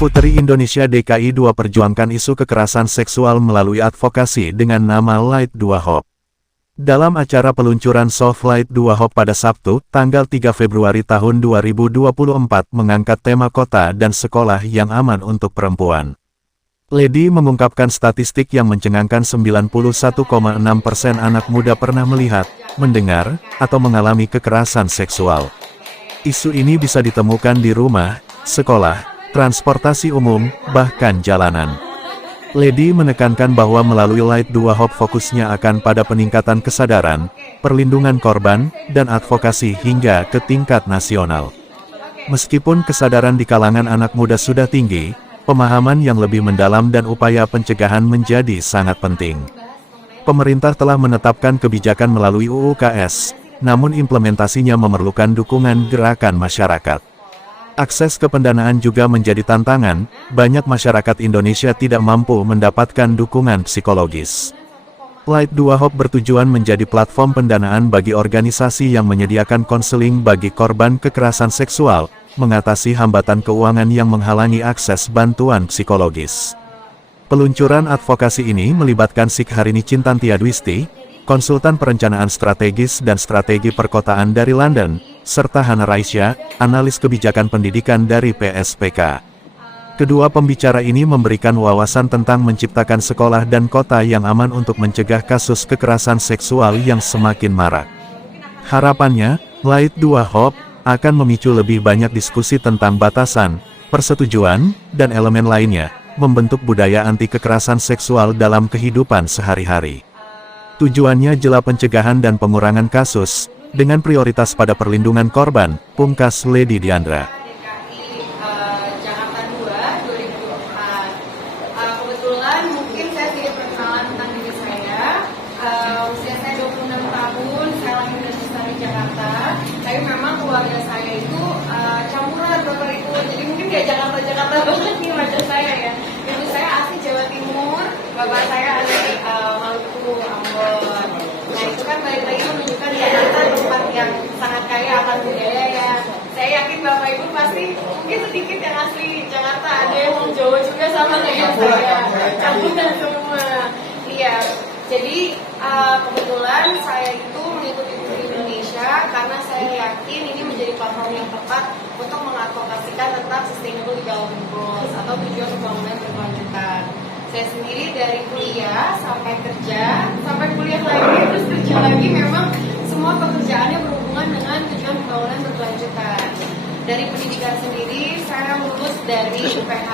Putri Indonesia DKI 2 perjuangkan isu kekerasan seksual melalui advokasi dengan nama Light 2 Hope. Dalam acara peluncuran Soft Light 2 Hope pada Sabtu, tanggal 3 Februari tahun 2024 mengangkat tema kota dan sekolah yang aman untuk perempuan. Lady mengungkapkan statistik yang mencengangkan 91,6% anak muda pernah melihat, mendengar, atau mengalami kekerasan seksual. Isu ini bisa ditemukan di rumah, sekolah, transportasi umum, bahkan jalanan. Lady menekankan bahwa melalui Light 2 Hope fokusnya akan pada peningkatan kesadaran, perlindungan korban, dan advokasi hingga ke tingkat nasional. Meskipun kesadaran di kalangan anak muda sudah tinggi, pemahaman yang lebih mendalam dan upaya pencegahan menjadi sangat penting. Pemerintah telah menetapkan kebijakan melalui UU KS, namun implementasinya memerlukan dukungan gerakan masyarakat. Akses ke pendanaan juga menjadi tantangan, banyak masyarakat Indonesia tidak mampu mendapatkan dukungan psikologis. Light 2 Hope bertujuan menjadi platform pendanaan bagi organisasi yang menyediakan konseling bagi korban kekerasan seksual, mengatasi hambatan keuangan yang menghalangi akses bantuan psikologis. Peluncuran advokasi ini melibatkan Sikharini Cintantia Dwisti, konsultan perencanaan strategis dan strategi perkotaan dari London, serta Hana Raisya, analis kebijakan pendidikan dari PSPK. Kedua pembicara ini memberikan wawasan tentang menciptakan sekolah dan kota yang aman untuk mencegah kasus kekerasan seksual yang semakin marak. Harapannya, Light 2 Hope akan memicu lebih banyak diskusi tentang batasan, persetujuan, dan elemen lainnya, membentuk budaya anti kekerasan seksual dalam kehidupan sehari-hari. Tujuannya jelas pencegahan dan pengurangan kasus, dengan prioritas pada perlindungan korban, pungkas Lady Diandra. Jakarta 2, 2024. Kebetulan mungkin saya tidak perkenalan tentang diri saya. Usia saya 26 tahun, saya lahir dan besar di Jakarta. Tapi memang keluarga saya itu campuran Bapak Ibu. Jadi mungkin kayak Jakarta banget nih wajah saya ya. Ibu saya asli Jawa Timur, bapak saya asli Maluku, Ambon. Nah itu kan balik lagi menunjukkan Jakarta tempat yang sangat kaya akan budaya ya. Saya yakin Bapak Ibu pasti mungkin sedikit yang asli Jakarta, ada yang orang Jawa juga sama kayak saya, campuran semua. Iya, jadi kebetulan saya itu mengikuti Putri Indonesia karena saya yakin ini menjadi platform yang tepat untuk mengadvokasikan tentang Sustainable Development Goals atau tujuan pembangunan berkelanjutan. Saya sendiri dari kuliah sampai kerja, sampai kuliah lagi, terus kerja lagi, memang semua pekerjaannya berhubungan dengan tujuan pembangunan berkelanjutan. Dari pendidikan sendiri, saya lulus dari UPH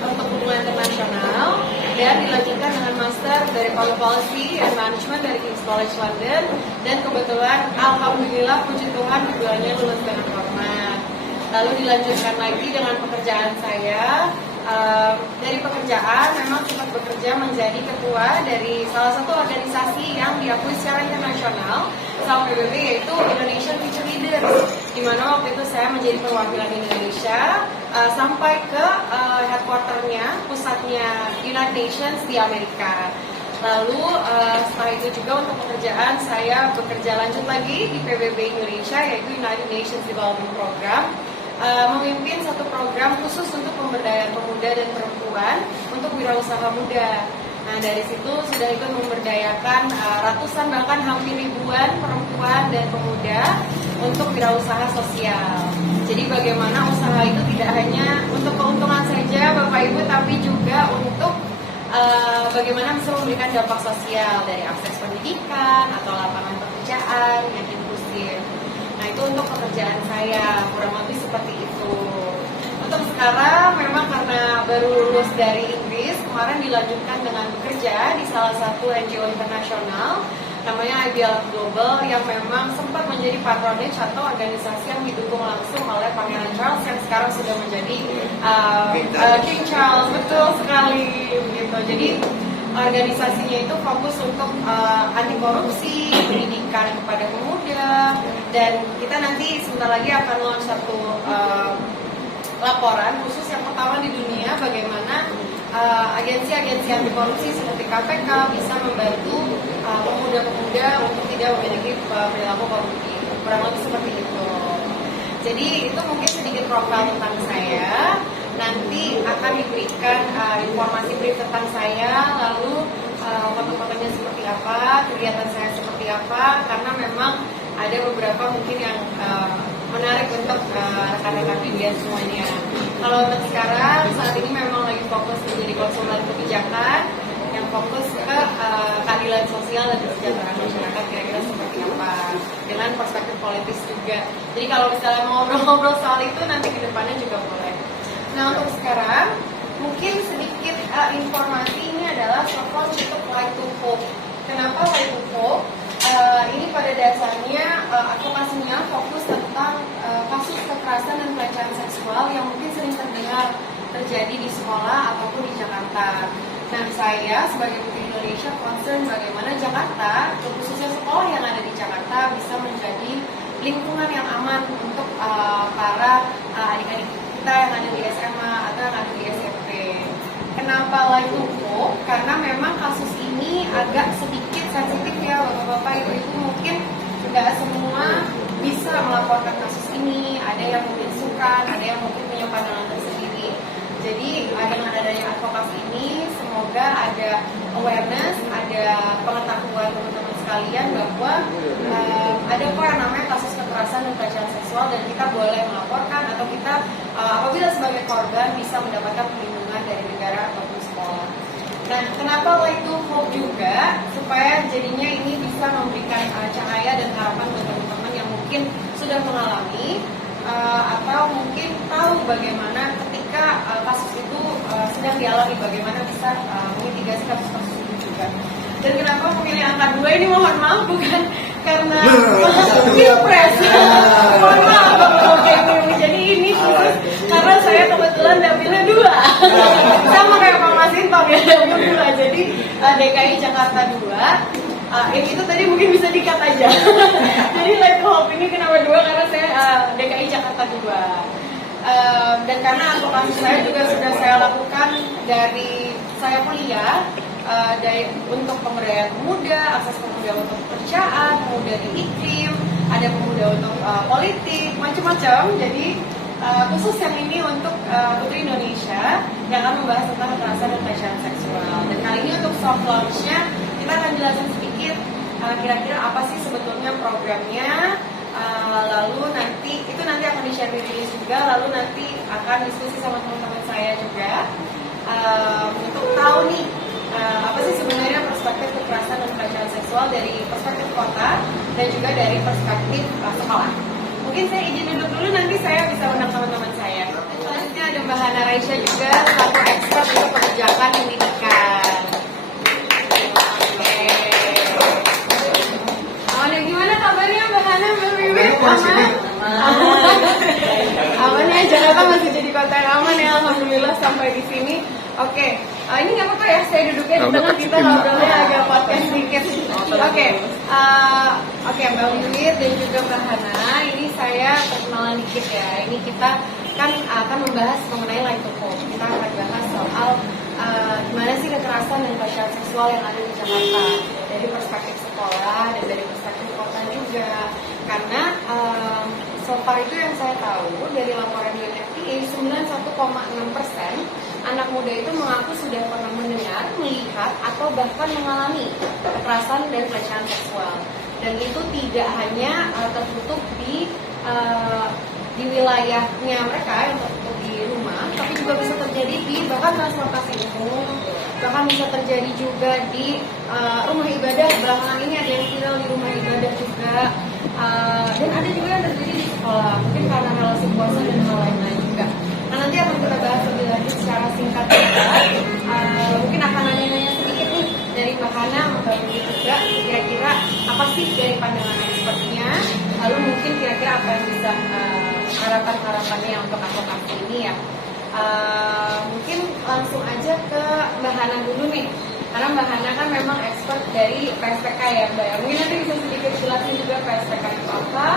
untuk hubungan internasional dan dilanjutkan dengan master dari Public Policy and Management dari King's College London, dan kebetulan alhamdulillah puji Tuhan keduanya lulus dengan hormat. Lalu dilanjutkan lagi dengan pekerjaan saya. Dari pekerjaan memang sempat bekerja menjadi ketua dari salah satu organisasi yang diakui secara internasional sama PBB, yaitu Indonesian Future Leaders, di mana waktu itu saya menjadi perwakilan Indonesia sampai ke headquarternya, pusatnya United Nations di Amerika. Lalu setelah itu juga untuk pekerjaan saya bekerja lanjut lagi di PBB Indonesia, yaitu United Nations Development Program, memimpin satu program khusus untuk pemberdayaan pemuda dan perempuan untuk wirausaha muda. Nah dari situ sudah ikut memberdayakan ratusan bahkan hampir ribuan perempuan dan pemuda untuk wirausaha sosial. Jadi bagaimana usaha itu tidak hanya untuk keuntungan saja Bapak Ibu, tapi juga untuk bagaimana bisa memberikan dampak sosial dari akses pendidikan atau lapangan pekerjaan yang inklusif. Nah itu untuk pekerjaan saya, kurang lebih seperti itu. Untuk sekarang memang karena baru lulus dari Inggris, kemarin dilanjutkan dengan bekerja di salah satu NGO internasional, namanya IBL Global, yang memang sempat menjadi patronage atau organisasi yang didukung langsung oleh Pangeran Charles yang sekarang sudah menjadi King Charles, betul sekali. Gitu. Jadi organisasinya itu fokus untuk anti korupsi, pendidikan kepada pemuda, dan kita nanti sebentar lagi akan launch satu laporan khusus yang pertama di dunia bagaimana agensi-agensi anti korupsi seperti KPK bisa membantu pemuda-pemuda untuk tidak memiliki perilaku korupsi. Kurang lebih seperti itu. Jadi itu mungkin sedikit profil tentang saya. nanti akan diberikan informasi brief tentang saya, lalu foto-fotonya seperti apa, kegiatan saya seperti apa, karena memang ada beberapa mungkin yang menarik untuk rekan-rekan media semuanya. Kalau untuk sekarang, saat ini memang lagi fokus menjadi konsultan kebijakan yang fokus ke keadilan sosial dan kesejahteraan masyarakat, kira-kira seperti apa, dengan perspektif politis juga. Jadi kalau misalnya mau ngobrol-ngobrol soal itu nanti ke depannya juga boleh. Nah, untuk sekarang mungkin sedikit informasi. Ini adalah soft untuk Light to Hope. Kenapa Light to Hope? Ini pada dasarnya advokasinya fokus tentang kasus kekerasan dan pelecehan seksual yang mungkin sering terdengar terjadi di sekolah ataupun di Jakarta. Nah, saya sebagai Putri Indonesia concern bagaimana Jakarta, khususnya sekolah yang ada di Jakarta, bisa menjadi lingkungan yang aman untuk para adik-adik kita yang ada di SMA atau yang ada di SMP. Kenapa Light to Hope? Karena memang kasus ini agak sedikit sensitif ya bapak-bapak, ibu-ibu, mungkin tidak semua bisa melaporkan kasus ini. Ada yang mungkin sungkan, ada yang mungkin punya pandangan tersendiri. Jadi dengan adanya advokasi ini, semoga ada awareness, ada pengetahuan teman-teman sekalian bahwa ada kok yang namanya kasus kekerasan dan pelecehan seksual, dan kita boleh melaporkan atau kita apabila sebagai korban bisa mendapatkan perlindungan dari negara ataupun sekolah. Nah, kenapa Light to Hope juga? Supaya jadinya ini bisa memberikan cahaya dan harapan buat teman-teman yang mungkin sudah mengalami atau mungkin tahu bagaimana ketika kasus itu sedang dialami, bagaimana bisa memitigasi kasus-kasus itu juga. Dan kenapa memilih angka 2 ini, mohon maaf, bukan karena pilpres. Mohon maaf Bapak-Bapak, jadi ini khusus karena saya kebetulan dapilnya 2. Sama kayak Pak Mas Intong ya, dapil 2. Jadi DKI Jakarta 2. Itu tadi mungkin bisa dikat aja. Jadi Light to Hope ini kenapa 2? Karena saya DKI Jakarta 2. Dan karena advokasi saya juga sudah saya lakukan dari saya kuliah, untuk pemberdayaan pemuda, akses pemuda untuk pekerjaan, pemuda di iklim, ada pemuda untuk politik, macam-macam. Jadi khusus yang ini untuk Putri Indonesia yang akan membahas tentang kekerasan dan pelecehan seksual. Dan kali ini untuk soft launch-nya kita akan jelasin sedikit kira-kira apa sih sebetulnya programnya. Lalu nanti akan di-share di rilis juga, lalu nanti akan diskusi sama teman-teman saya juga untuk tahu nih apa sih sebenarnya perspektif kekerasan dan pelecehan seksual dari perspektif kota dan juga dari perspektif sekolah. Mungkin saya izin duduk dulu, nanti saya bisa undang teman-teman saya. Selanjutnya ada Mbak Hana Raisya juga, selaku expert untuk kebijakan pendidikan. Gimana kabarnya Mbak Hana, Mbak Bibip? Aman? Aman ya, Jakarta masih jadi kota yang aman ya, alhamdulillah sampai di sini. Oke, ini nggak apa-apa ya, saya duduknya di tengah, kita ngobrolnya agak podcast sedikit. Oke, Mbak Bibip dan juga Mbak Hana, ini saya perkenalan dikit ya. Ini kita kan akan membahas mengenai Light to Hope. Kita akan bahas soal gimana sih kekerasan dan pelecehan seksual yang ada di Jakarta dari perspektif sekolah dan dari perspektif kota juga. Karena so far itu yang saya tahu dari laporan UNFPA, 91,6% anak muda itu mengaku sudah pernah mendengar, melihat, atau bahkan mengalami kekerasan dan pelecehan seksual. Dan itu tidak hanya tertutup di wilayahnya mereka yang tertutup di rumah, tapi juga bisa terjadi di bahkan transportasi umum, bahkan bisa terjadi juga di rumah ibadah. Belakangan ini ada yang viral di rumah ibadah juga, dan ada juga yang terjadi di sekolah, mungkin karena relasi kuasa dan hal lain-lain juga. Nah, nanti akan kita bahas lebih lanjut secara singkat juga. Mungkin akan nanya-nanya sedikit nih dari Mbak Hana, Mbak Bibip juga, kira-kira apa sih dari pandangan expertnya, lalu mungkin kira-kira apa yang bisa harapan-harapannya untuk advokasi ini ya. Mungkin langsung aja ke Mbak Hana dulu nih, karena Mbak Hana kan memang expert dari PSPK ya Mbak ya. Mungkin nanti bisa sedikit jelasin juga PSPK itu apa,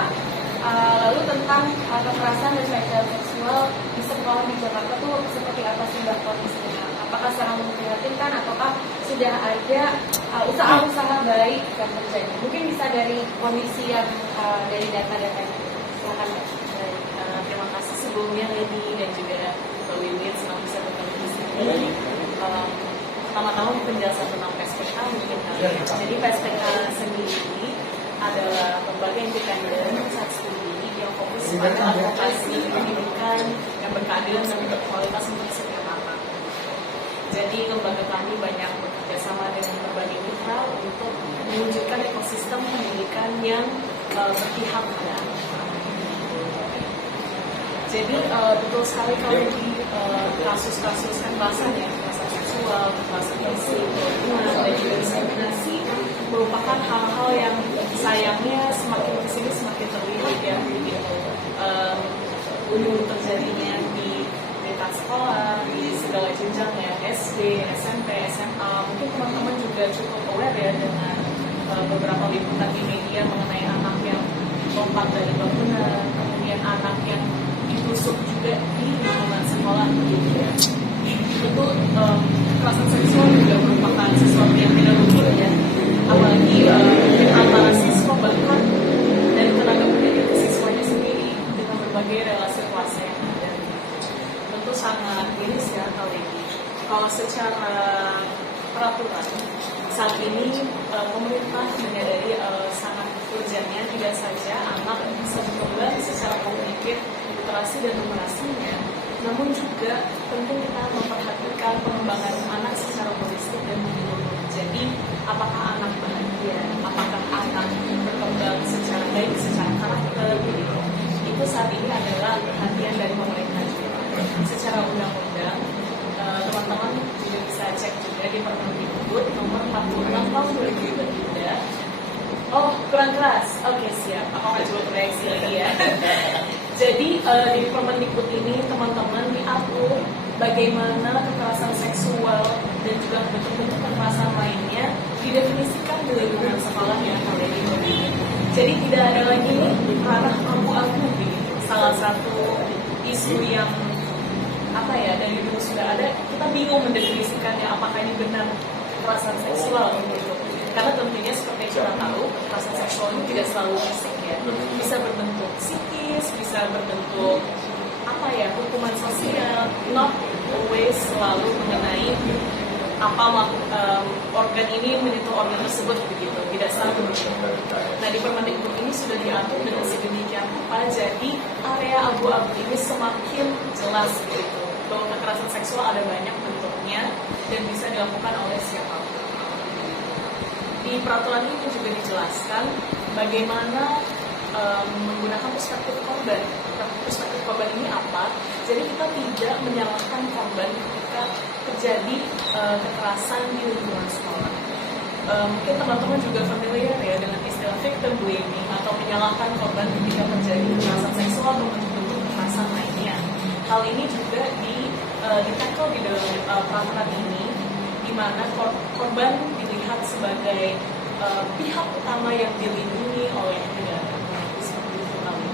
lalu tentang kekerasan dan pelecehan seksual di sekolah di Jakarta tuh seperti apa sih Mbak kondisinya? Apakah sangat memprihatinkan ataukah sudah ada usaha-usaha baik yang terjadi? Mungkin bisa dari kondisi yang dari data-data. Silakan Mbak. Terima kasih sebelumnya Lady dan juga Wiwin, senang bisa bertemu di sini. Pertama-tama penjelasan tentang PSPK mungkin kali. Jadi PSPK sendiri adalah lembaga independen pusat studi yang fokus pada advokasi pendidikan yang berkeadilan dan berkualitas untuk setiap anak. Jadi lembaga kami banyak bekerja sama dengan berbagai mitra untuk mewujudkan ekosistem pendidikan yang berpihak pada anak. Jadi betul sekali kalau di kasus-kasus kekerasan ya, kekerasan seksual, kekerasan fisik, dan juga diskriminasi merupakan hal-hal yang sayangnya semakin kesini semakin terlihat ya, terjadinya di tingkat sekolah, di segala jenjang ya, SD, SMP, SMA. Mungkin teman-teman juga cukup aware ya dengan beberapa liputan di media mengenai anak yang lompat dari bangunan, kemudian anak yang ditusuk juga di lingkungan sekolah gitu ya. Itu kekerasan seksual juga merupakan sesuatu yang tidak lumpuh ya, apalagi antara siswa bahkan dari tenaga pendidik ke siswanya sendiri dengan berbagai relasi kuasa yang ada. Tentu sangat miris ya hal ini. Kalau secara peraturan saat ini pemerintah menyadari sangat urgennya tidak saja anak bisa berkembang secara kognitif, literasi dan numerasinya, namun juga penting kita memperhatikan pengembangan anak secara holistik dan menyeluruh. Jadi, apakah anak bahagia, apakah anak berkembang secara baik, secara karakter, gitu. Itu saat ini adalah perhatian dari pemerintah juga. Secara undang-undang, teman-teman juga bisa cek juga di Permendikbud nomor 46 tahun 2023. Oh, kurang keras. Oke, siap. Aku akan coba koreksi lagi ya. Jadi di Permendikbud ini teman-teman diatur bagaimana kekerasan seksual dan juga bentuk-bentuk kekerasan lainnya didefinisikan di lingkungan sekolah ya kali ini. Jadi tidak ada lagi ranah abu-abu begitu. Salah satu isu yang dari dulu sudah ada, kita bingung mendefinisikannya apakah ini benar kekerasan seksual gitu. Karena tentunya seperti kita tahu, kekerasan seksual ini tidak selalu fisik ya, bisa berbentuk psikis, bisa berbentuk hukuman sosial, not always selalu mengenai organ ini menyentuh organ tersebut begitu, tidak selalu begitu. Nah di Permendikbud ini sudah diatur dengan sedemikian rupa, jadi area abu-abu ini semakin jelas begitu, bahwa kekerasan seksual ada banyak bentuknya dan bisa dilakukan oleh siapapun. Di peraturan ini juga dijelaskan bagaimana menggunakan perspektif korban. Perspektif korban ini apa? Jadi kita tidak menyalahkan korban ketika terjadi kekerasan di lingkungan sekolah. Mungkin teman-teman juga familiar ya dengan istilah victim blaming atau menyalahkan korban ketika terjadi kekerasan seksual atau bentuk kekerasan lainnya. Hal ini juga di-tackle di dalam peraturan ini, di mana korban dilihat sebagai pihak utama yang dilindungi oleh negara. Seperti itu kali.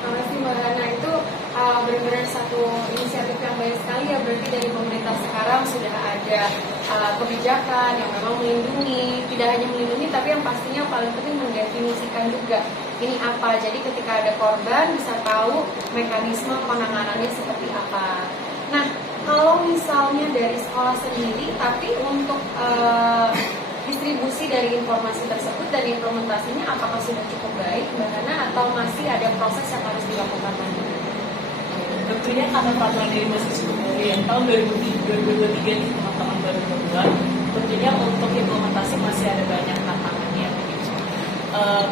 Terima kasih Mbak Hana, itu benar-benar satu inisiatif yang baik sekali ya. Berarti dari pemerintah sekarang sudah ada kebijakan yang memang melindungi, tidak hanya melindungi tapi yang pastinya paling penting mendefinisikan juga ini apa. Jadi ketika ada korban bisa tahu mekanisme penanganannya seperti apa. Nah, kalau misalnya dari sekolah sendiri, tapi untuk distribusi dari informasi tersebut dan implementasinya apakah sudah cukup baik Mbak Hana atau masih ada proses yang harus dilakukan lagi? Tentunya karena peraturan ini masih cukup baru ya, tahun 2023 nih teman-teman baru berbuat. Tentunya untuk implementasi masih ada banyak tantangannya.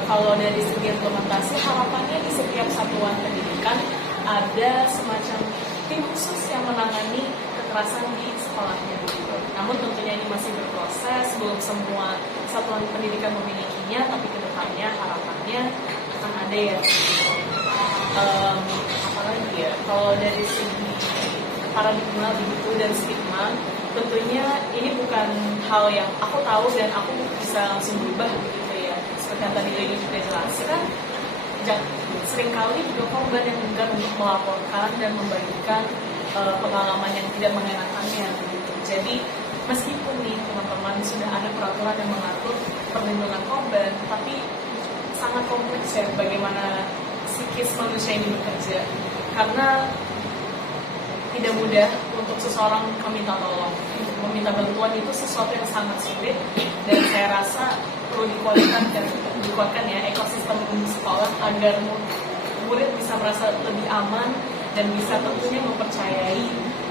Kalau dari segi implementasi, harapannya di setiap satuan pendidikan ada semacam tim khusus yang menangani kekerasan di sekolahnya begitu. Namun tentunya ini masih berproses, belum semua satuan pendidikan memilikinya, tapi kedepannya harapannya akan ada ya. Apalagi ya, kalau dari segi paradigma begitu dan stigma, tentunya ini bukan hal yang aku tahu dan aku bisa langsung berubah begitu ya. Seperti yang tadi Lady sudah jelaskan, seringkali juga korban yang enggan untuk melaporkan dan membagikan pengalaman yang tidak mengenakannya begitu. Jadi meskipun nih teman-teman sudah ada peraturan yang mengatur perlindungan korban, tapi sangat kompleks ya bagaimana psikis manusia ini bekerja. Karena tidak mudah untuk seseorang meminta tolong. Meminta bantuan itu sesuatu yang sangat sulit, dan saya rasa perlu dikuatkan ya ekosistem sekolah agar murid bisa merasa lebih aman dan bisa tentunya mempercayai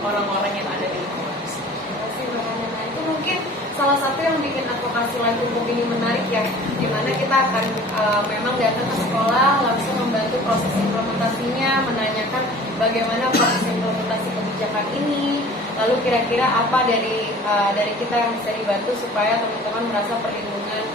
orang-orang yang ada di lingkungan. Terima kasih Mbak Hana. Nah, itu mungkin salah satu yang bikin advokasi Light to Hope ini menarik ya, dimana kita akan memang datang ke sekolah, langsung membantu proses implementasinya, menanyakan bagaimana proses implementasi kebijakan ini, lalu kira-kira apa dari kita yang bisa dibantu supaya teman-teman merasa perlindungan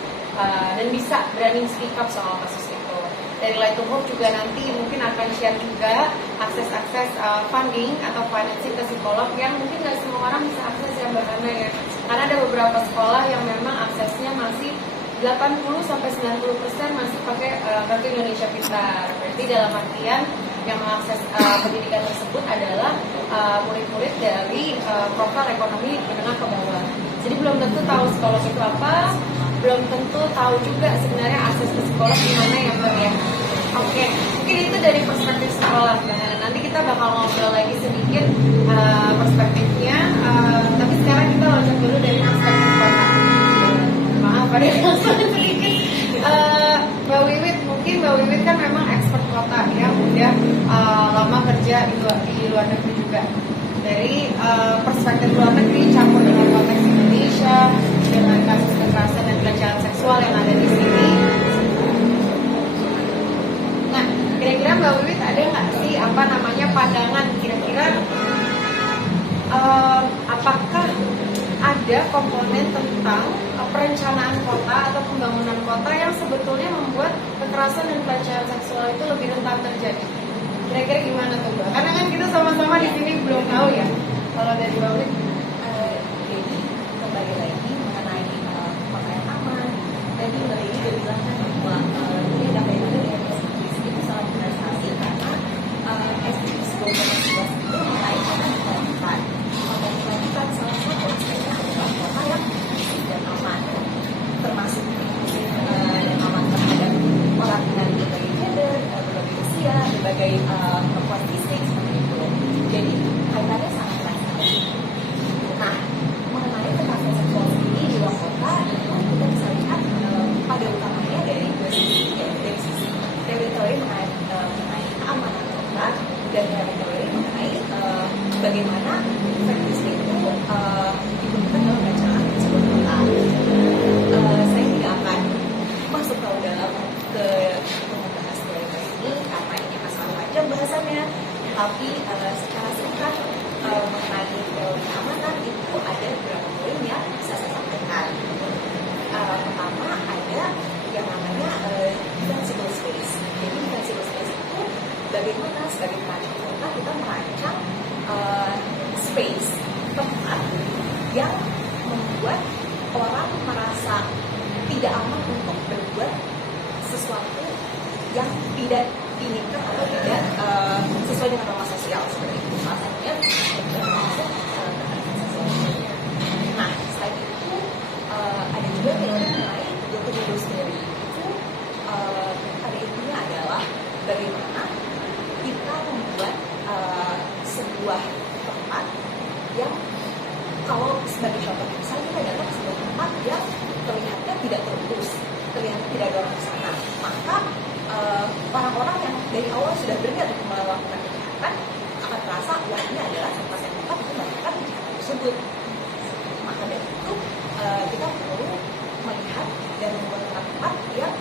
dan bisa berani speak up soal kasus itu. Dari Light to Hope juga nanti mungkin akan share juga akses-akses funding atau financing ke psikolog yang mungkin nggak semua orang bisa akses ya Mbak Hana ya. Karena ada beberapa sekolah yang memang aksesnya masih 80-90% masih pakai kartu Indonesia Pintar. Berarti dalam artian yang mengakses pendidikan tersebut adalah murid-murid dari profil ekonomi menengah ke bawah. Jadi belum tentu tahu psikolog itu apa, belum tentu tahu juga sebenarnya akses ke psikolog gimana ya Mbak ya. Oke, mungkin itu dari perspektif sekolah. Nah, nanti kita bakal ngobrol lagi sedikit perspektifnya. Tapi sekarang kita loncat dulu dari perspektif kota. Maaf ada yang sedikit. Mbak Wiwit, mungkin Mbak Wiwit kan memang expert kota ya, udah lama kerja di luar negeri juga. Dari perspektif luar negeri campur dengan konteks Indonesia, dengan kasus kekerasan dan pelecehan seksual yang ada di sini. Nah, kira-kira Mbak Wiwit ada nggak sih pandangan kira-kira apakah ada komponen tentang perencanaan kota atau pembangunan kota yang sebetulnya membuat kekerasan dan pelecehan seksual itu lebih rentan terjadi? Kira-kira gimana tuh Mbak? Karena kan kita sama-sama di sini belum tahu ya. Kalau dari Mbak Wiwit, jadi kembali lagi mengenai kota yang aman. Tadi Mbak ini sudah bilang kan bahwa ini ada kaitannya dengan SDGs, itu sangat benar sekali karena SDGs Global Goals itu mengenai kota berkelanjutan. Kota berkelanjutan salah satu aspeknya adalah kota yang bersih dan aman, termasuk inklusif dan aman terhadap orang dengan berbagai gender, berbagai usia, berbagai perempuan fisik seperti itu. Jadi kaitannya sangat erat sekali. Nah, mengenai kekerasan seksual sendiri di luar kota, kita bisa lihat pada utamanya dari dua sisi, yaitu dari sisi teritori mengenai keamanan kota dan teritori mengenai bagaimana feminisme itu dibentukkan dalam rancangan sebuah kota. Saya tidak akan masuk tahu dalam ke membahas teritori ini karena ini masalah macam bahasannya, tapi secara singkat mengenai keamanan itu ada beberapa poin yang bisa saya sampaikan. Pertama ada yang namanya defensible space. Jadi defensible space itu bagaimana sebagai perancang kota kita merancang space, tempat yang membuat orang merasa tidak aman untuk berbuat sesuatu yang tidak diinginkan atau tidak sesuai dengan norma sosial seperti itu. Salah satunya termasuk kekerasan seksual. Nah, selain itu ada juga teori mengenai door-to-door theory. Itu pada intinya adalah bagaimana kita membuat sebuah tempat yang kalau sebagai contoh misalnya kita datang ke sebuah tempat yang terlihatnya tidak terurus, terlihatnya tidak ada orang di sana, maka orang-orang yang dari awal sudah berniat untuk melakukan kejahatan akan merasa wah ini adalah tempat yang tepat untuk melakukan kejahatan tersebut. Maka dari itu kita perlu melihat dan membuat tempat yang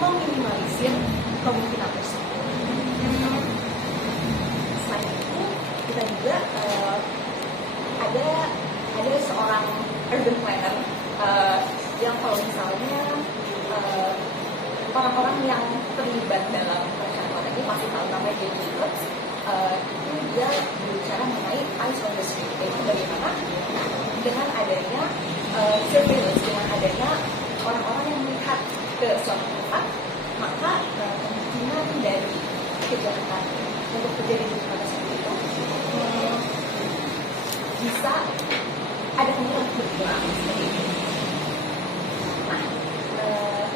meminimalisir kemungkinan tersebut. Selain itu kita juga ada seorang urban planner yang kalau misalnya orang-orang yang terlibat dalam perencanaan kota ini pasti tahu namanya James Jacobs. Itu dia berbicara mengenai eyes on the street, yaitu bagaimana dengan adanya surveillance, dengan adanya orang-orang yang melihat ke suatu tempat, maka kemungkinan dari kejahatan untuk terjadi di tempat tersebut itu bisa ada kemungkinan berkurang seperti itu. Nah,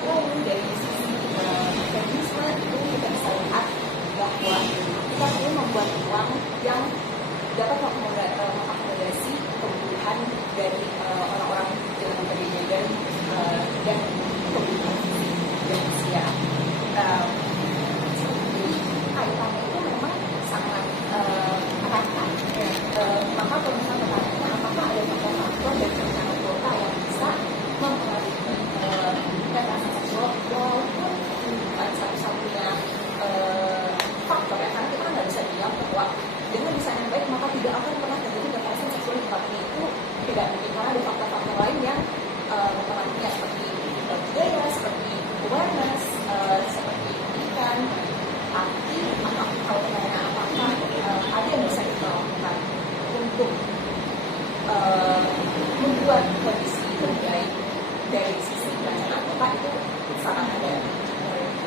lalu dari sisi feminisme itu kita bisa lihat bahwa kita perlu membuat ruang yang dapat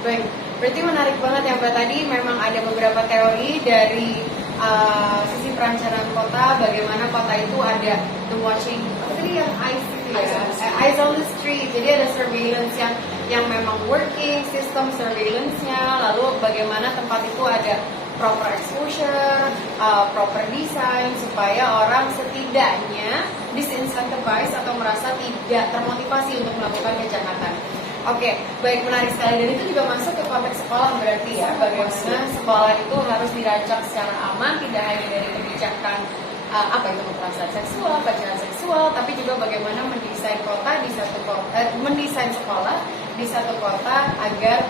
baik. Berarti menarik banget ya Mbak, tadi memang ada beberapa teori dari sisi perencanaan kota, bagaimana kota itu ada the watching, apa tadi yang eyes itu ya? Eyes on the street. Jadi ada surveillance yang memang working, sistem surveillance-nya, lalu bagaimana tempat itu ada proper exposure, proper design, supaya orang setidaknya disincentivize atau merasa tidak termotivasi untuk melakukan kejahatan. Oke, baik, menarik sekali, dan itu juga masuk ke konteks sekolah berarti ya, bagaimana sekolah itu harus dirancang secara aman, tidak hanya dari kebijakan apa itu kekerasan seksual, pelecehan seksual, tapi juga bagaimana mendesain kota di satu kota, mendesain sekolah di satu kota agar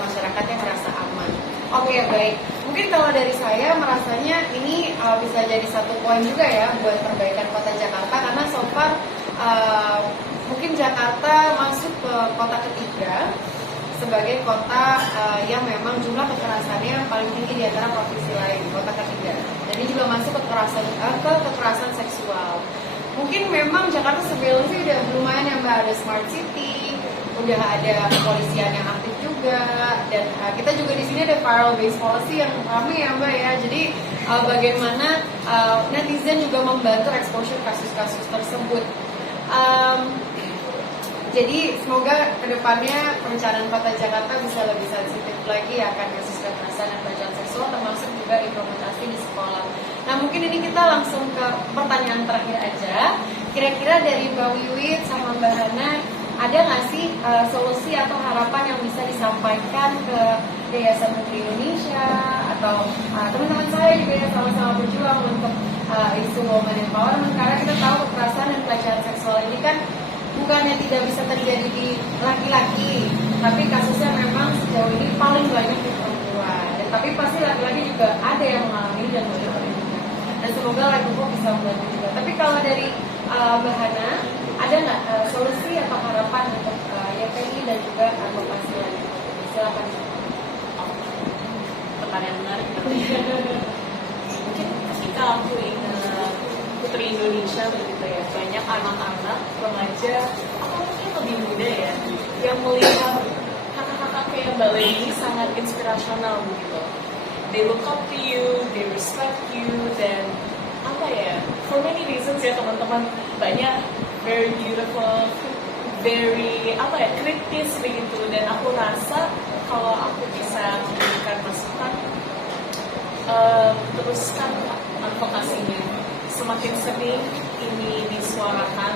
masyarakatnya merasa aman. Oke, baik. Mungkin kalau dari saya merasanya ini bisa jadi satu poin juga ya buat perbaikan kota Jakarta, karena so far mungkin Jakarta masuk ke kota ketiga sebagai kota yang memang jumlah kekerasannya paling tinggi di antara provinsi lain, kota ketiga. Dan ini juga masuk ke kekerasan seksual. Mungkin memang Jakarta surveillance udah lumayan ya Mbak, ada smart city, udah ada kepolisian yang aktif juga, dan kita juga di sini ada viral based policy yang ramai ya Mbak ya. Jadi bagaimana netizen juga membantu exposure kasus-kasus tersebut. Jadi semoga kedepannya perencanaan kota Jakarta bisa lebih sensitif lagi akan kasus kekerasan dan pelecehan seksual, termasuk juga implementasi di sekolah. Nah mungkin ini kita langsung ke pertanyaan terakhir aja. Kira-kira dari Mbak Wiwit sama Mbak Hana, ada nggak sih solusi atau harapan yang bisa disampaikan ke Yayasan Putri Indonesia atau teman-teman saya juga yang sama-sama berjuang untuk isu women empowerment, karena kita tahu kekerasan dan pelecehan seksual ini kan bukannya tidak bisa terjadi di laki-laki, tapi kasusnya memang sejauh ini paling banyak di perempuan. Tapi pasti laki-laki juga ada yang mengalami dan juga. Dan semoga Laibuko bisa membantu juga. Tapi kalau dari Mbak Hana, ada nggak solusi atau harapan untuk YPI dan juga advokasi Laibuko? Silakan. Pertanyaan menarik. Mungkin ketika aku ingat Putri Indonesia begitu ya, banyak anak-anak remaja atau mungkin lebih muda ya yang melihat kakak-kakak kayak Mbak Leni sangat inspirasional begitu. They look up to you, they respect you, dan apa ya, for many reasons ya teman-teman, banyak very beautiful, very apa ya, kritis begitu. Dan aku rasa kalau aku bisa memberikan masukan, teruskan advokasinya. Semakin sering ini disuarakan,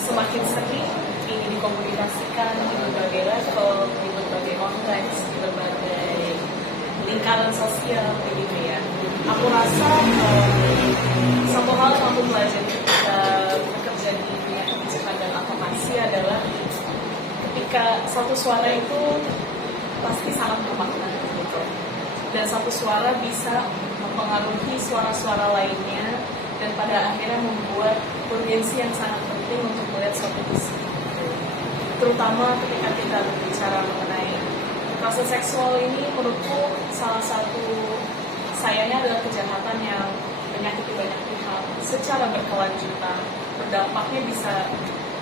semakin sering ini dikomunikasikan di berbagai level, di berbagai konteks, di berbagai lingkaran sosial begitu ya. Aku rasa satu hal yang aku pelajari ketika bekerja di dunia kebijakan dan advokasi adalah ketika satu suara itu pasti sangat bermakna gitu. Dan satu suara bisa mempengaruhi suara-suara lainnya, dan pada akhirnya membuat urgensi yang sangat penting untuk melihat suatu isu. Terutama ketika kita berbicara mengenai kekerasan seksual ini, menurutku salah satu sayangnya adalah kejahatan yang menyakiti banyak pihak secara berkelanjutan. Berdampaknya bisa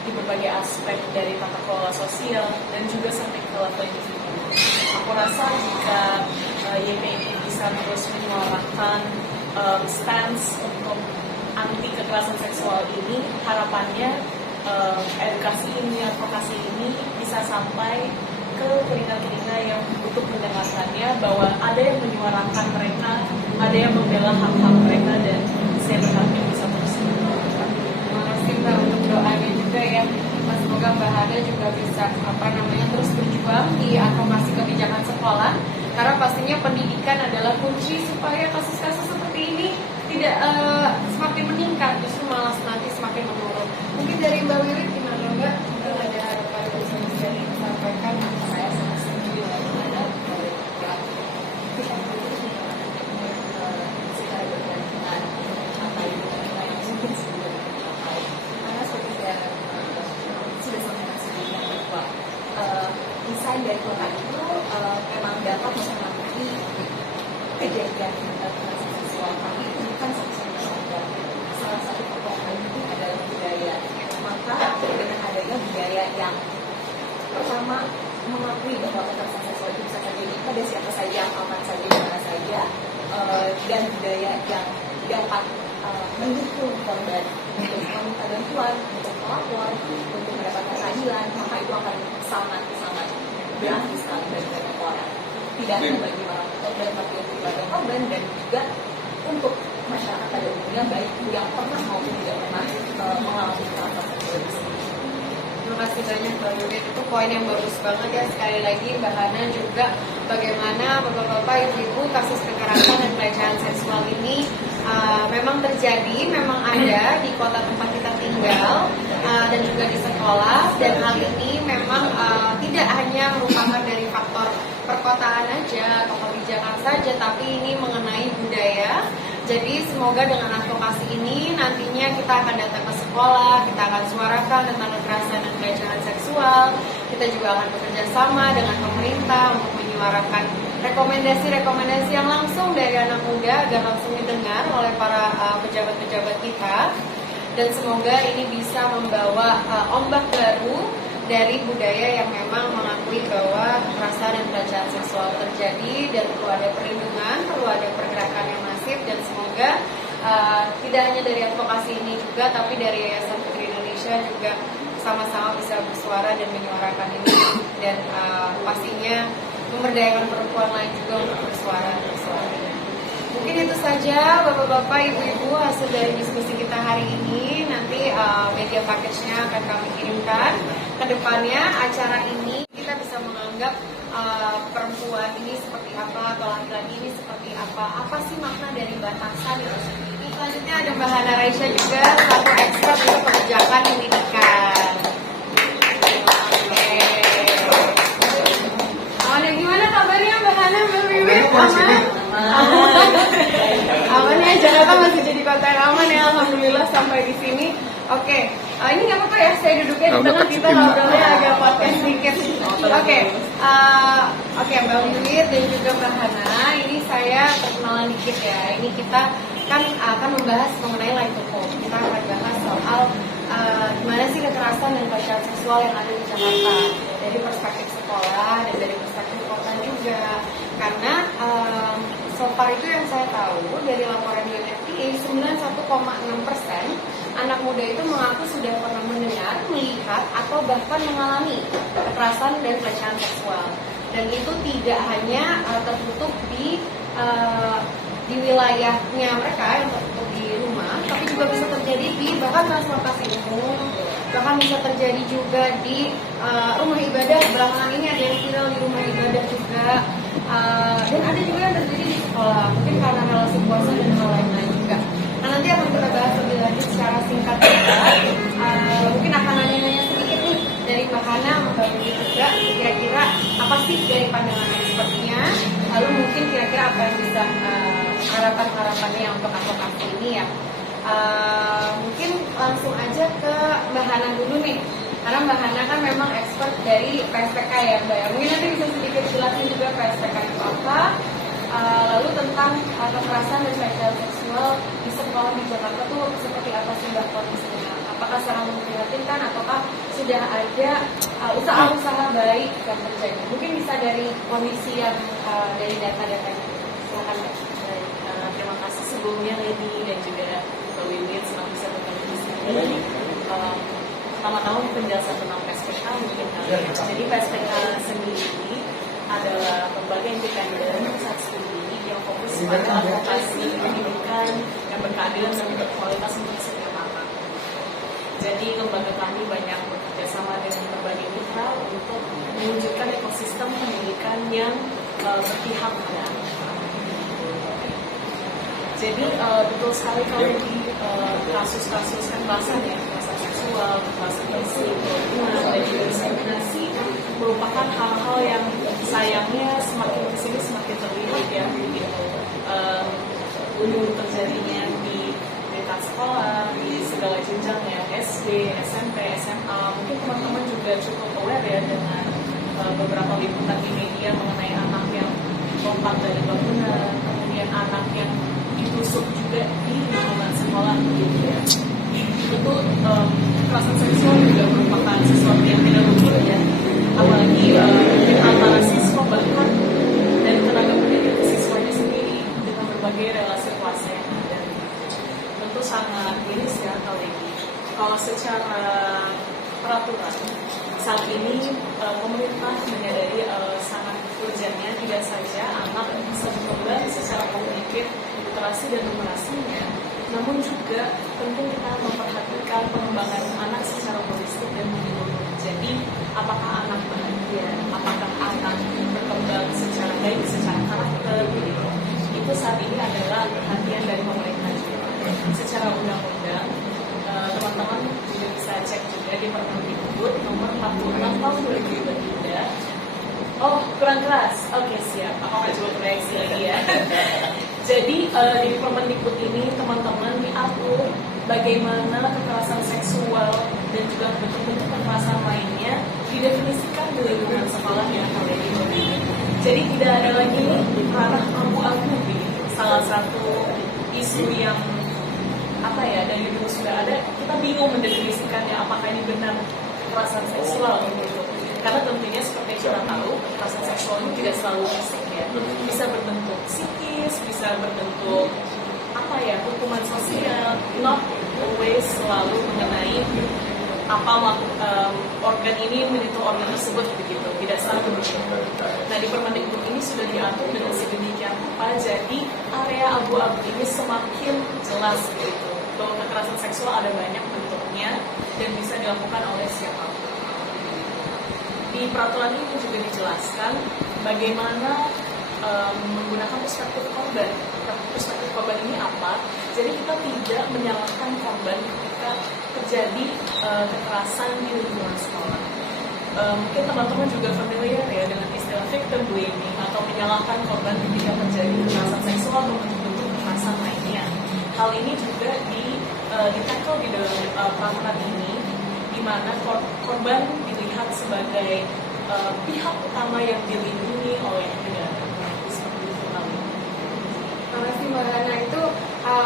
di berbagai aspek dari tata kelola sosial dan juga sampai ke level individu. Aku rasa jika YPI bisa terus menyuarakan stance untuk anti kekerasan seksual ini, harapannya edukasi ini, advokasi ini bisa sampai ke telinga-telinga yang untuk mendengarkannya, bahwa ada yang menyuarakan mereka, ada yang membela hak-hak mereka, dan saya berharap bisa terus. Terima kasih Mbak untuk doanya juga ya. Semoga Mbak Hana juga bisa terus berjuang di advokasi kebijakan sekolah, karena pastinya pendidikan adalah kunci supaya kasus-kasus seperti ini tidak semakin meningkat, justru malah nanti semakin menurun. Mungkin dari Mbak Wiwit gimana Mbak? Mungkin ada harapan yang bisa disampaikan? Saya sangat setuju dengan secara berkelanjutan mencapai nilai yang mungkin sebelum tercapai. Karena seperti saya sudah sampaikan sebelumnya bahwa desain dari kota itu memang dapat mempengaruhi kejadian kekerasan seksual, tapi itu bukan satu-satunya saja. Salah satu perkembangan itu adalah budaya. Maka dengan adanya budaya yang pertama mengakui bahwa kekerasan seksual itu bisa terjadi pada siapa saja, kapan saja, di mana saja, dan budaya yang dapat mendukung korban untuk meminta bantuan, untuk melapor, untuk mendapatkan keadilan, maka itu akan sangat berarti sekali bagi banyak orang. Tidak hanya bagi orang korban, tapi untuk keluarga korban dan juga untuk masyarakat pada umumnya, baik yang pernah maupun tidak pernah mengalami kekerasan seksual itu sendiri. Terima kasih banyak Mbak Yudit, itu poin yang bagus banget ya. Sekali lagi Mbak Hana juga bagaimana bapak-bapak, ibu-ibu, kasus kekerasan dan pelecehan seksual ini memang terjadi, memang ada di kota tempat kita tinggal dan juga di sekolah, dan hal ini memang tidak hanya merupakan dari faktor perkotaan aja atau kebijakan saja, tapi ini mengenai budaya. Jadi semoga dengan advokasi ini nantinya kita akan datang ke sekolah, kita akan suarakan tentang kekerasan dan pelecehan seksual. Kita juga akan bekerja sama dengan pemerintah untuk menyuarakan rekomendasi-rekomendasi yang langsung dari anak muda agar langsung didengar oleh para pejabat-pejabat kita. Dan semoga ini bisa membawa ombak baru dari budaya yang memang mengakui bahwa kekerasan dan pelecehan seksual terjadi dan perlu ada perlindungan, perlu ada pergerakan yang masif, dan semoga tidak hanya dari advokasi ini juga, tapi dari Yayasan Putri Indonesia juga sama-sama bisa bersuara dan menyuarakan ini, dan pastinya memberdayakan perempuan lain juga untuk bersuara. Mungkin itu saja bapak-bapak, ibu-ibu, hasil dari diskusi kita hari ini. Nanti media package-nya akan kami kirimkan ke depannya. Acara ini kita bisa menganggap perempuan ini seperti apa atau laki-laki ini seperti apa sih makna dari batasan itu sendiri. Selanjutnya ada Mbak Hana Raisya juga, selaku expert untuk kebijakan pendidikan. Gimana kabarnya Mbak Hana, Mbak Wiwit? Aman ya, Jakarta masih jadi kota yang aman ya, alhamdulillah sampai di sini. Oke, ini nggak apa-apa ya, saya duduknya di tengah, kita ngobrolnya agak podcast sedikit. Oke, Mbak Wiwit dan juga Mbak Hana, ini saya perkenalan dikit ya. Ini kita kan akan membahas mengenai Light to Hope. Kita akan bahas soal gimana sih kekerasan dan pelecehan seksual yang ada di Jakarta dari perspektif sekolah dan dari perspektif kota juga. Karena so far itu yang saya tahu dari laporan UNFPA, 91,6% anak muda itu mengaku sudah pernah mendengar, melihat, atau bahkan mengalami kekerasan dan pelecehan seksual. Dan itu tidak hanya tertutup di wilayahnya mereka yang tertutup di rumah, tapi juga bisa terjadi di bahkan transportasi umum, bahkan bisa terjadi juga di rumah ibadah. Belakangan ini ada yang viral di rumah ibadah juga, dan ada juga yang terjadi di sekolah, mungkin karena relasi kuasa dan hal lain-lain juga. Nah, nanti akan kita bahas lebih lanjut secara singkat juga. Mungkin akan nanya-nanya sedikit nih dari Mbak Hana, Mbak Wiwit juga, kira-kira apa sih dari pandangan expertnya, lalu mungkin kira-kira apa yang bisa harapan-harapannya untuk advokasi ini ya. Mungkin langsung aja ke Mbak Hana dulu nih, karena Mbak Hana kan memang expert dari PSPK ya Mbak ya. Mungkin nanti bisa sedikit jelasin juga PSPK itu apa, lalu tentang kekerasan dan pelecehan seksual di sekolah di Jakarta tuh seperti apa sih Mbak kondisinya? Apakah sangat memprihatinkan ataukah sudah ada usaha-usaha baik yang terjadi? Mungkin bisa dari kondisi yang dari data-datanya. Silakan Mbak. Terima kasih sebelumnya Lady dan juga Mbak Wiwit, senang bisa bertemu di sini. Pertama-tama penjelasan tentang PSPK mungkin ya. Jadi PSPK sendiri adalah lembaga independen pusat studi yang fokus pada advokasi pendidikan yang berkeadilan dan berkualitas untuk setiap anak. Jadi lembaga kami banyak bekerja sama dengan berbagai mitra untuk mewujudkan ekosistem pendidikan yang berpihak pada anak. Jadi betul sekali kalau di kasus-kasus kekerasan ya, kekerasan seksual, kekerasan fisik, dan juga diskriminasi merupakan hal-hal yang sayangnya semakin kesini semakin terlihat ya. Dulu terjadinya di tingkat sekolah, di segala jenjang ya, SD, SMP, SMA. Mungkin teman-teman juga cukup aware ya dengan beberapa liputan di media mengenai anak yang lompat dari bangunan, kemudian anak yang ditusuk juga di lingkungan sekolah gitu ya. Itu kekerasan seksual juga merupakan sesuatu yang tidak luput ya, apalagi usia saja anak bisa berkembang secara kognitif, literasi dan numerasinya, namun juga penting kita memperhatikan pengembangan anak secara holistik dan menyeluruh. Jadi, apakah anak bahagia, apakah anak berkembang secara baik, secara karakter, gitu. Itu saat ini adalah perhatian dari pemerintah juga. Secara undang-undang, teman-teman juga bisa cek juga di Permendikbud nomor 46 tahun 2023. Oh, kurang keras. Oke, siap. Aku akan coba koreksi lagi ya. Jadi, di Permendikbud ini teman-teman diatur bagaimana kekerasan seksual dan juga bentuk-bentuk kekerasan lainnya didefinisikan di lingkungan sekolah yang kalian ini. Jadi tidak ada lagi ranah abu-abu begitu. Salah satu isu yang dari dulu sudah ada, kita bingung mendefinisikannya apakah ini benar kekerasan seksual gitu. Karena tentunya seperti kita tahu, kekerasan seksual ini tidak selalu fisik ya, bisa berbentuk psikis, bisa berbentuk hukuman sosial, not always selalu mengenai organ ini menyentuh organ tersebut begitu, tidak selalu begitu. Nah, di Permendikbud ini sudah diatur dengan sedemikian rupa, jadi area abu-abu ini semakin jelas begitu. Bahwa kekerasan seksual ada banyak bentuknya dan bisa dilakukan oleh siapapun. Di peraturan ini juga dijelaskan bagaimana menggunakan perspektif korban. Perspektif korban ini apa? Jadi kita tidak menyalahkan korban ketika terjadi kekerasan di lingkungan sekolah. Mungkin teman-teman juga familiar ya dengan istilah victim blaming atau menyalahkan korban ketika terjadi kekerasan seksual atau bentuk kekerasan lainnya. Hal ini juga di-tackle di dalam peraturan ini, di mana korban dilihat sebagai pihak utama yang dilindungi oleh negara. Seperti itu kali. Terima kasih Mbak Hana, itu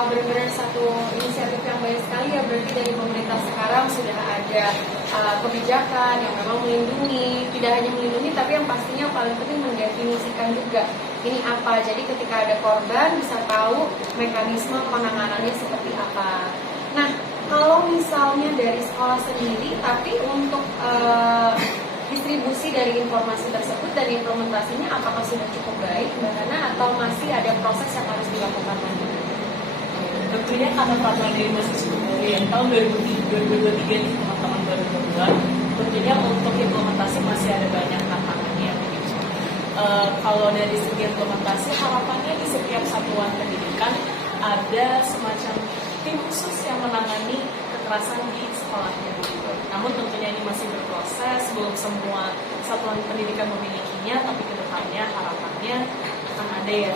benar-benar satu inisiatif yang baik sekali ya. Berarti dari pemerintah sekarang sudah ada kebijakan yang memang melindungi, tidak hanya melindungi tapi yang pastinya paling penting mendefinisikan juga ini apa. Jadi ketika ada korban bisa tahu mekanisme penanganannya seperti apa. Nah, kalau misalnya dari sekolah sendiri tapi untuk distribusi dari informasi tersebut dan implementasinya apakah sudah cukup baik Mbak Hana atau masih ada proses yang harus dilakukan lagi? Tentunya karena peraturan ini masih cukup baru ya, tahun 2023 ini teman-teman baru berbuat, tentunya untuk implementasi masih ada banyak tantangannya. Kalau dari segi implementasi, harapannya di setiap satuan pendidikan ada semacam tim khusus yang menangani kekerasan di sekolahnya begitu. Namun tentunya ini masih berproses, belum semua satuan pendidikan memilikinya, tapi kedepannya harapannya akan ada ya.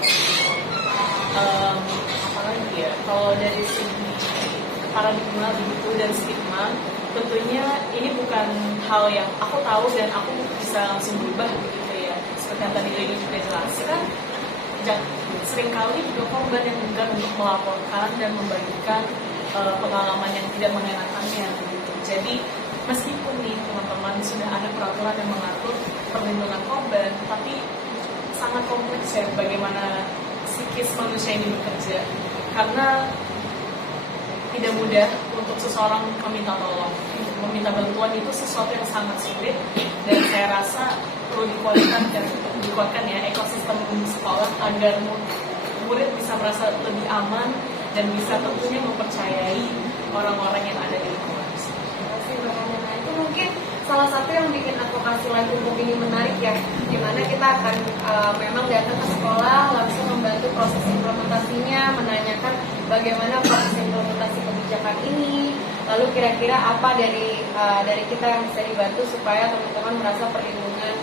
Apalagi ya, kalau dari segi paradigma begitu dan stigma, tentunya ini bukan hal yang aku tahu dan aku bisa langsung berubah begitu ya. Seperti yang tadi Lady juga jelaskan, seringkali juga korban yang enggan untuk melaporkan dan membagikan pengalaman yang tidak mengenakannya begitu. Jadi meskipun nih teman-teman sudah ada peraturan yang mengatur perlindungan korban, tapi sangat kompleks ya bagaimana psikis manusia ini bekerja, karena tidak mudah untuk seseorang meminta tolong, meminta bantuan itu sesuatu yang sangat sulit, dan saya rasa perlu dikuatkan ya ekosistem sekolah agar murid bisa merasa lebih aman dan bisa tentunya mempercayai orang-orang yang ada di lingkungan. Terima kasih Mbak Hana. Nah, itu mungkin salah satu yang bikin advokasi Light to Hope ini menarik ya, dimana kita akan memang datang ke sekolah langsung membantu proses implementasinya, menanyakan bagaimana proses implementasi kebijakan ini, lalu kira-kira apa dari kita yang bisa dibantu supaya teman-teman merasa perlindungan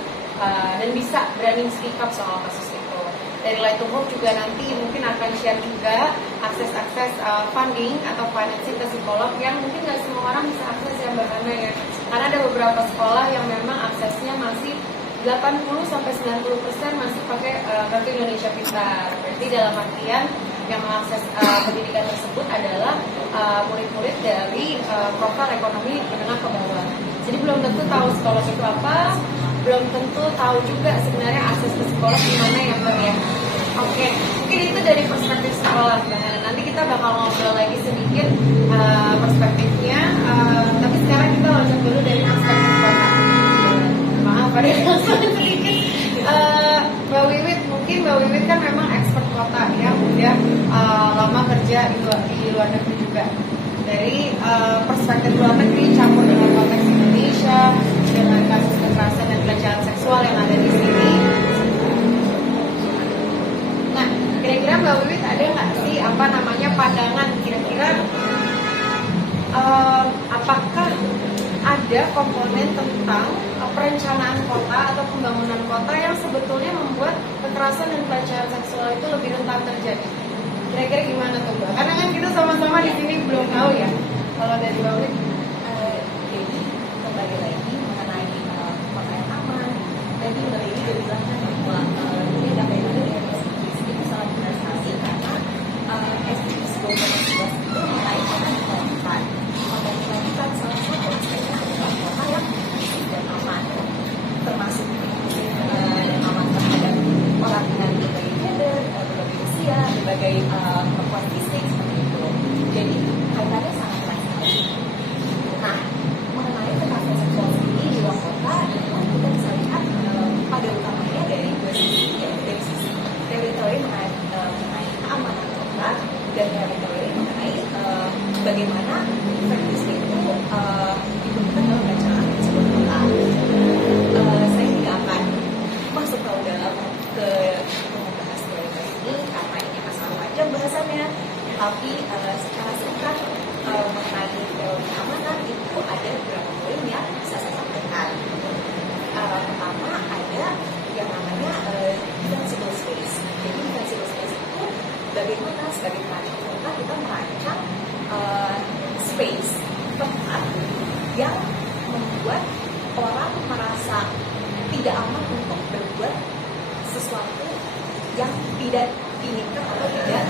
dan bisa berani speak up soal kasus itu. Dari Light to Hope juga nanti mungkin akan share juga akses-akses funding atau financing ke psikolog yang mungkin nggak semua orang bisa akses ya Mbak Hana ya. Karena ada beberapa sekolah yang memang aksesnya masih 80-90% masih pakai Kartu Indonesia Pintar. Berarti dalam artian yang mengakses pendidikan tersebut adalah murid-murid dari profil ekonomi menengah ke bawah. Jadi belum tentu tahu sekolah itu apa, belum tentu tahu juga sebenarnya akses ke sekolah gimana ya Mbak ya. Oke, mungkin itu dari perspektif sekolah. Nanti kita bakal ngobrol lagi sedikit perspektifnya, tapi sekarang kita loncat dulu dari perspektif kota. Maaf ada yang sedikit. Mbak Wiwit, mungkin Mbak Wiwit kan memang expert kota yang udah lama kerja di luar negeri juga. Dari perspektif luar negeri campur dengan konteks Indonesia, dengan kasus kekerasan dan pelecehan seksual yang ada di sini. Nah, kira-kira Mbak Wiwit ada nggak sih pandangan kira-kira apakah ada komponen tentang perencanaan kota atau pembangunan kota yang sebetulnya membuat kekerasan dan pelecehan seksual itu lebih rentan terjadi? Kira-kira gimana tuh Mbak? Karena kan kita sama-sama di sini belum tahu ya. Kalau dari Mbak Wiwit, jadi kembali lagi mengenai pakaian aman. Tadi Mbak Lili sudah bilang kan bahwa ini data dari SDGs itu sangat benar sekali karena SDGs Global 11 itu mengenai kota dilanjutkan. Kota dilanjutkan salah satu aspeknya adalah kota yang bersih dan aman, termasuk dan aman terhadap orang dengan berbagai gender, berbagai usia, berbagai perempuan fisik seperti itu. Jadi kaitannya sangat erat sekali. Nah, mengenai kekerasan seksual sendiri di luar kota, kita bisa lihat pada utamanya dari dua sisi, yaitu dari sisi teritori mengenai keamanan kota dan teritori mengenai bagaimana praktisnya itu dibentukkan dalam rancangan sebuah kota. Saya tidak akan masuk tahu dalam ke membahas teritori ini karena ini masalah panjang bahasannya. Tapi secara singkat mengenai teori keamanan itu ada beberapa poin yang bisa saya sampaikan. Pertama ada yang namanya defensible space. Jadi defensible space itu bagaimana sebagai perancang kota kita merancang space tempat yang membuat orang merasa tidak aman untuk berbuat sesuatu yang tidak diinginkan atau tidak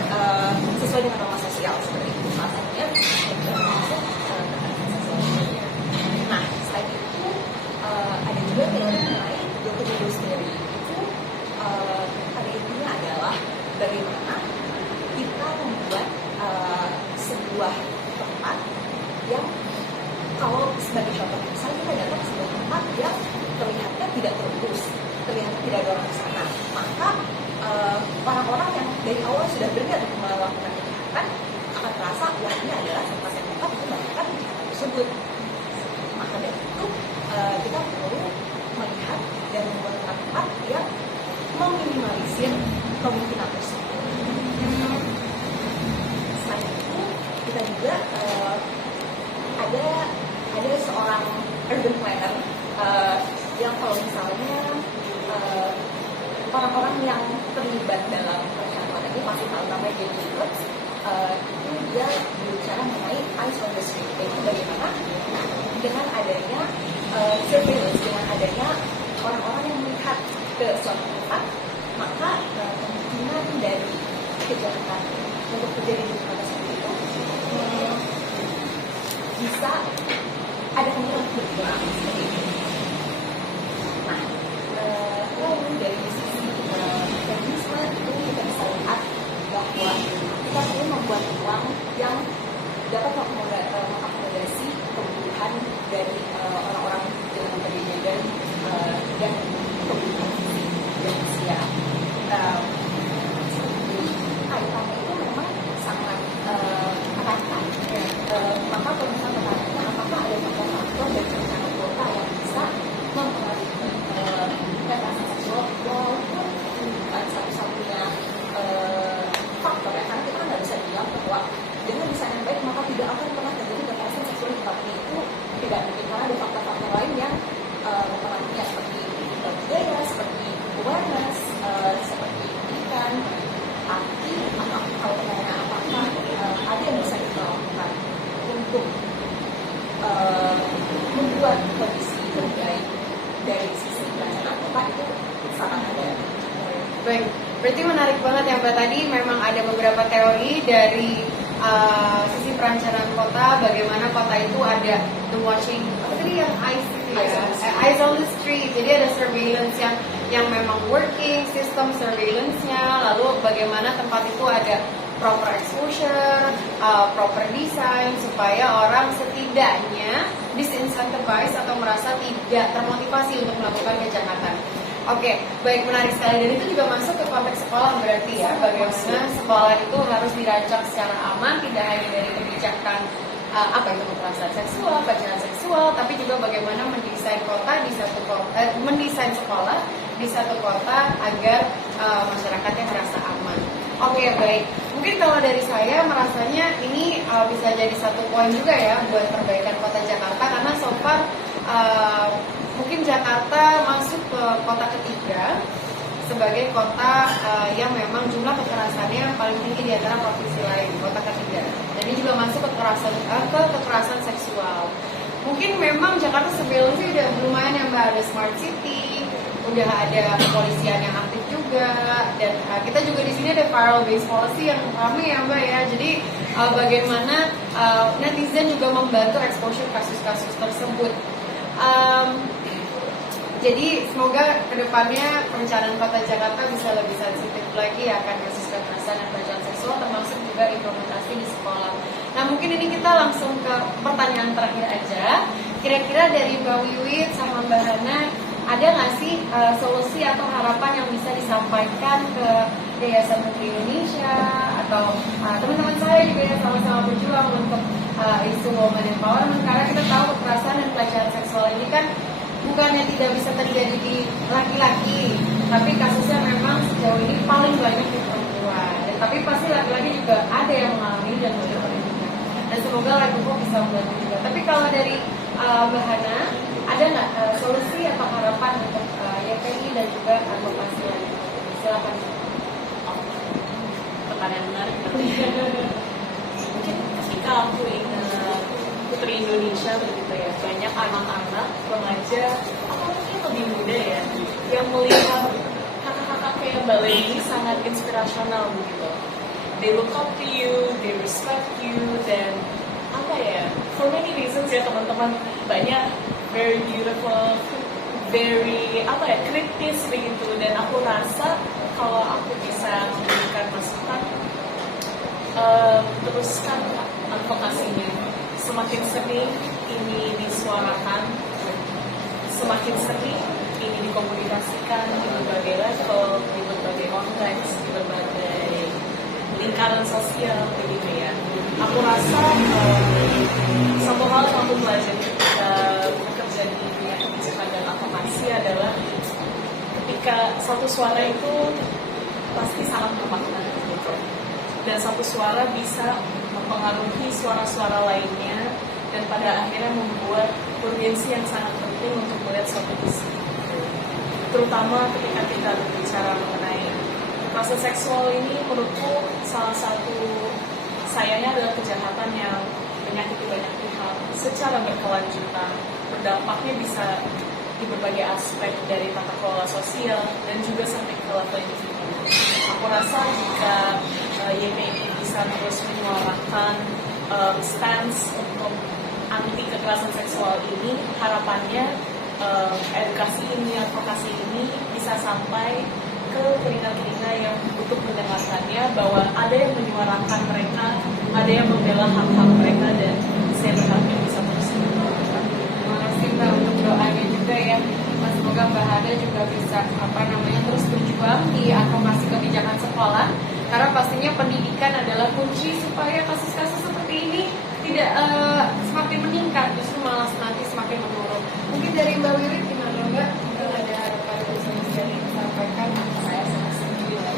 sesuai dengan norma sosial seperti itu. Salah satunya termasuk kekerasan seksual. Nah, selain itu ada juga teori mengenai Doku sendiri. Itu pada intinya adalah bagaimana kita membuat sebuah tempat yang kalau sebagai contoh misalnya kita datang ke sebuah tempat yang terlihatnya tidak terurus, terlihatnya tidak ada orang di sana, maka orang-orang yang dari awal sudah berniat untuk melakukan kejahatan akan merasa wah ini adalah tempat yang tepat untuk melakukan kejahatan tersebut. Maka dari itu kita perlu melihat dan membuat tempat yang meminimalisir kemungkinan tersebut. Selain itu kita juga ada seorang urban planner yang kalau misalnya orang-orang yang terlibat dalam perencanaan kota ini pasti tahu namanya James Woods. Itu dia berbicara mengenai eyes on the street, yaitu bagaimana dengan adanya surveillance, dengan adanya orang-orang yang melihat ke suatu tempat, maka kemungkinan dari kejahatan untuk terjadi di tempat tersebut itu bisa ada kemungkinan berkurang seperti itu. Nah, lalu dari sisi feminisme itu kita bisa lihat bahwa kita perlu membuat ruang yang dapat mengakomodasi kebutuhan dari orang-orang dengan berbagai gender dan kebutuhan fisik dan usia. Kaitannya itu memang sangat erat. Maka kalau misalnya pertanyaannya apakah ada faktor-faktor dari perencanaan kota yang bisa mempengaruhi kekerasan seksual, walaupun bukan satu-satunya faktor ya, karena kita kan nggak bisa bilang bahwa dengan desain yang baik maka tidak akan pernah terjadi kekerasan seksual di tempat ini, itu tidak mungkin karena ada faktor-faktor lain yang mempengaruhinya seperti budaya, seperti awareness, seperti pendidikan. Tapi kalau pertanyaan apakah ada yang bisa kita lakukan untuk membuat kondisi lebih baik dari sisi perencanaan kota, itu sangat ada. baik, berarti menarik banget ya Mbak. Tadi memang ada beberapa teori dari sisi perencanaan kota, bagaimana kota itu ada the watching, tadi yang eyes itu ya, eyes on the street. Jadi ada surveillance yang memang working, sistem surveillance-nya, lalu bagaimana tempat itu ada proper exposure, proper design, supaya orang setidaknya disincentivize atau merasa tidak termotivasi untuk melakukan kejahatan. Oke, baik, menarik sekali, dan itu juga masuk ke konteks sekolah berarti ya, bagaimana sekolah itu harus dirancang secara aman, tidak hanya dari kebijakan apa itu kekerasan seksual, pelecehan seksual, tapi juga bagaimana mendesain kota di satu kota, mendesain sekolah di satu kota agar masyarakatnya merasa aman. Oke, baik. Mungkin kalau dari saya merasanya ini bisa jadi satu poin juga ya buat perbaikan kota Jakarta, karena so far mungkin Jakarta masuk ke kota ketiga sebagai kota yang memang jumlah kekerasannya paling tinggi di antara provinsi lain, kota ketiga. Dan ini juga masuk ke kekerasan seksual. Mungkin memang Jakarta sebelumnya udah lumayan ya Mbak, ada smart city, udah ada kepolisian yang aktif juga, dan kita juga di sini ada viral based policy yang ramai ya Mbak ya. Jadi bagaimana netizen juga membantu exposure kasus-kasus tersebut. Jadi semoga kedepannya perencanaan kota Jakarta bisa lebih sensitif lagi akan kasus kekerasan dan pelecehan seksual, termasuk juga implementasi di sekolah. Nah mungkin ini kita langsung ke pertanyaan terakhir aja. Kira-kira dari Mbak Wiwit sama Mbak Hana, ada nggak sih solusi atau harapan yang bisa disampaikan ke Yayasan Putri Indonesia atau teman-teman saya juga yang sama-sama berjuang untuk isu women empowerment, karena kita tahu kekerasan dan pelecehan seksual ini kan bukannya tidak bisa terjadi di laki-laki, tapi kasusnya memang sejauh ini paling banyak di perempuan. Tapi pasti laki-laki juga ada yang mengalami dan mengalami juga. Dan semoga Lagipop bisa membantu juga. Tapi kalau dari Mbak Hana, ada nggak solusi atau harapan untuk YPI dan juga advokasi Lagipop? Silakan. Pertanyaan menarik. Mungkin ketika aku ingat Putri Indonesia begitu ya, banyak anak-anak remaja atau mungkin lebih muda ya yang melihat kakak-kakak kayak Mbak Leni sangat inspirasional begitu. They look up to you, they respect you, dan apa ya, for many reasons ya teman-teman, banyak very beautiful, very apa ya, kritis begitu. Dan aku rasa kalau aku bisa memberikan masukan, teruskan advokasinya. Semakin sering ini disuarakan, semakin sering ini dikomunikasikan di berbagai level, di berbagai konteks, di berbagai lingkaran sosial begitu ya. Aku rasa satu hal yang aku pelajari ketika bekerja di dunia kebijakan dan advokasi adalah ketika satu suara itu pasti sangat bermakna gitu. Dan satu suara bisa mempengaruhi suara-suara lainnya, dan pada akhirnya membuat urgensi yang sangat penting untuk melihat suatu isu. Terutama ketika kita berbicara mengenai kekerasan seksual ini, menurutku salah satu sayangnya adalah kejahatan yang menyakiti banyak pihak secara berkelanjutan. Berdampaknya bisa di berbagai aspek dari tata kelola sosial dan juga sampai ke level individu. Aku rasa jika YPI bisa terus menyuarakan stance untuk anti kekerasan seksual ini, harapannya edukasi ini, advokasi ini bisa sampai ke telinga-telinga yang untuk mendengarkannya, bahwa ada yang menyuarakan mereka, ada yang membela hak-hak mereka, dan saya berharap bisa terus dilakukan. Terima kasih Mbak untuk doanya juga ya. Semoga Mbak Hana juga bisa terus berjuang di advokasi kebijakan sekolah, karena pastinya pendidikan adalah kunci supaya kasus-kasus seperti ini tidak semakin meningkat, justru malah nanti semakin menurun. Mungkin dari Mbak Wiwit gimana Mbak? Ada harapan yang bisa disampaikan? Saya sangat setuju dengan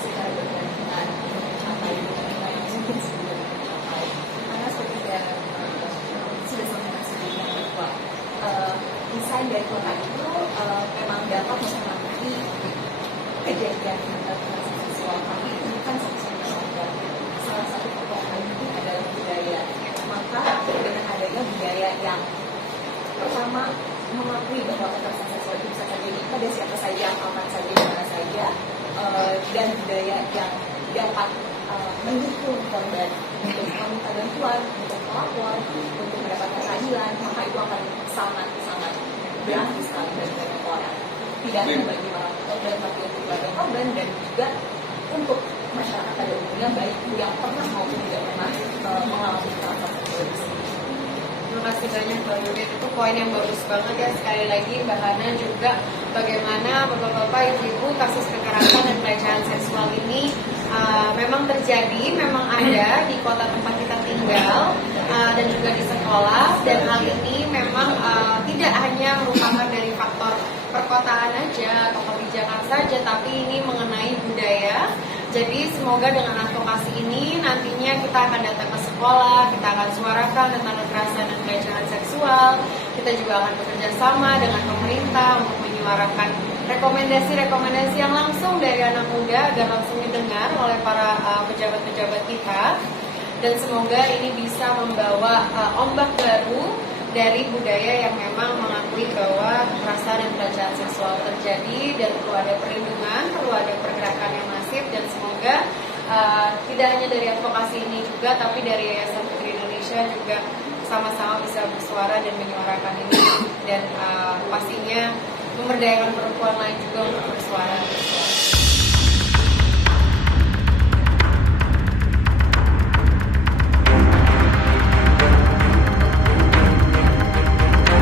secara bergantian mencapai nilai yang mungkin sebelum mencapai, karena seperti saya sudah sampaikan sebelumnya bahwa desain dari kota itu memang dapat mempengaruhi kejadian kekerasan seksual, tapi itu bukan satu-satunya faktor. Salah satu faktor penting adalah budaya. Maka dengan adanya budaya yang pertama mengakui bahwa kekerasan seksual itu bisa terjadi pada siapa saja, kapan saja, di mana saja, dan budaya yang dapat mendukung korban untuk meminta bantuan, untuk melapor, untuk mendapatkan keadilan, maka itu akan sangat-sangat berarti sekali bagi banyak orang. Tidak hanya bagi orang korban, tapi untuk keluarga korban, dan juga untuk masyarakat pada umumnya, baik yang pernah maupun tidak pernah mengalami kekerasan seksual. Terima Terima kasih banyak Mbak Yudit, itu poin yang bagus banget ya. Sekali lagi Mbak Hana juga bagaimana bapak-bapak, ibu-ibu, kasus kekerasan dan pelecehan seksual ini memang terjadi, memang ada di kota tempat kita tinggal dan juga di sekolah. Dan hal ini memang tidak hanya merupakan dari faktor perkotaan aja atau kebijakan saja, tapi ini mengenai budaya. Jadi semoga dengan advokasi ini nantinya kita akan datang ke sekolah, kita akan suarakan tentang kekerasan dan pelecehan seksual. Kita juga akan bekerja sama dengan pemerintah untuk menyuarakan rekomendasi-rekomendasi yang langsung dari anak muda agar langsung didengar oleh para pejabat-pejabat kita. Dan semoga ini bisa membawa ombak baru dari budaya yang memang mengakui bahwa kekerasan dan pelecehan seksual terjadi dan perlu ada perlindungan, perlu ada pergerakan yang masif. Dan semoga tidak hanya dari advokasi ini juga, tapi dari Yayasan Putri Indonesia juga sama-sama bisa bersuara dan menyuarakan ini, dan pastinya memberdayakan perempuan lain juga untuk bersuara.